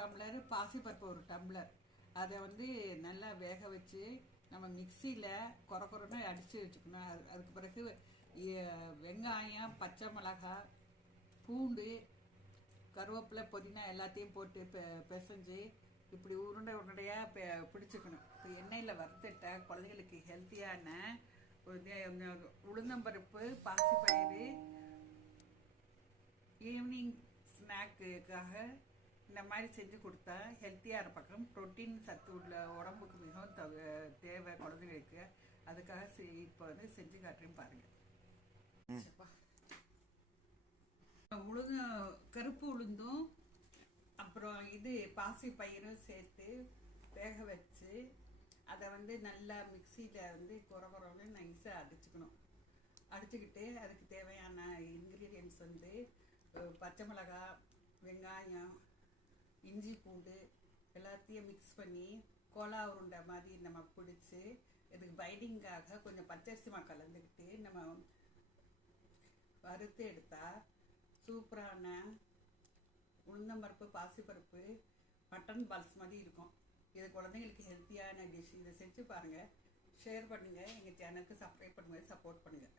Tumbler, பாசிப்பருப்பு 1 tumbler. அதை வந்து நல்லா வேக வச்சு நம்ம மிக்சியில் கொரன்னு அடித்து வச்சுக்கணும். அதுக்கு பிறகு வெங்காயம், பச்சை மிளகாய், பூண்டு, கருவேப்பிலை, புதினா எல்லாத்தையும் போட்டு பிசைஞ்சு இப்படி உருண்டையாக பிடிச்சிக்கணும். இப்போ எண்ணெயில் வறுத்துட்ட குழந்தைங்களுக்கு ஹெல்த்தியான உளுந்தம்பருப்பு, பாசிப்பயிறு ஈவினிங் ஸ்நாக்குக்காக இந்த மாதிரி செஞ்சு கொடுத்தா ஹெல்த்தியாக இருப்பாங்க. ப்ரோட்டீன் சத்து உள்ள உடம்புக்கு மிகவும் தேவை குழந்தைகளுக்கு. அதுக்காக இப்போ வந்து செஞ்சு காட்டுறேன் பாருங்கள். கருப்பு உளுந்தும் அப்புறம் இது பாசி பயிரும் சேர்த்து வேக வச்சு அதை வந்து நல்லா மிக்சியில் வந்து குறன்னு நைஸாக அடிச்சுக்கணும். அடிச்சுக்கிட்டு அதுக்கு தேவையான இன்க்ரீடியன்ட்ஸ் வந்து பச்சை மிளகாய், வெங்காயம், இஞ்சி, பூண்டு எல்லாத்தையும் மிக்ஸ் பண்ணி கோலா உருண்டை மாதிரி நம்ம பிடிச்சி இதுக்கு பைண்டிங்காக கொஞ்சம் பச்சரிசி மாவு கலந்துக்கிட்டு நம்ம வறுத்து எடுத்தால் சூப்பரான உளுந்தம்பருப்பு, பாசிப்பருப்பு, மட்டன் பால்ஸ் மாதிரி இருக்கும். இது குழந்தைங்களுக்கு ஹெல்த்தியான டிஷ். இதை செஞ்சு பாருங்கள், ஷேர் பண்ணுங்கள், எங்கள் சேனலுக்கு சப்ஸ்கிரைப் பண்ணுங்கள், சப்போர்ட் பண்ணுங்கள்.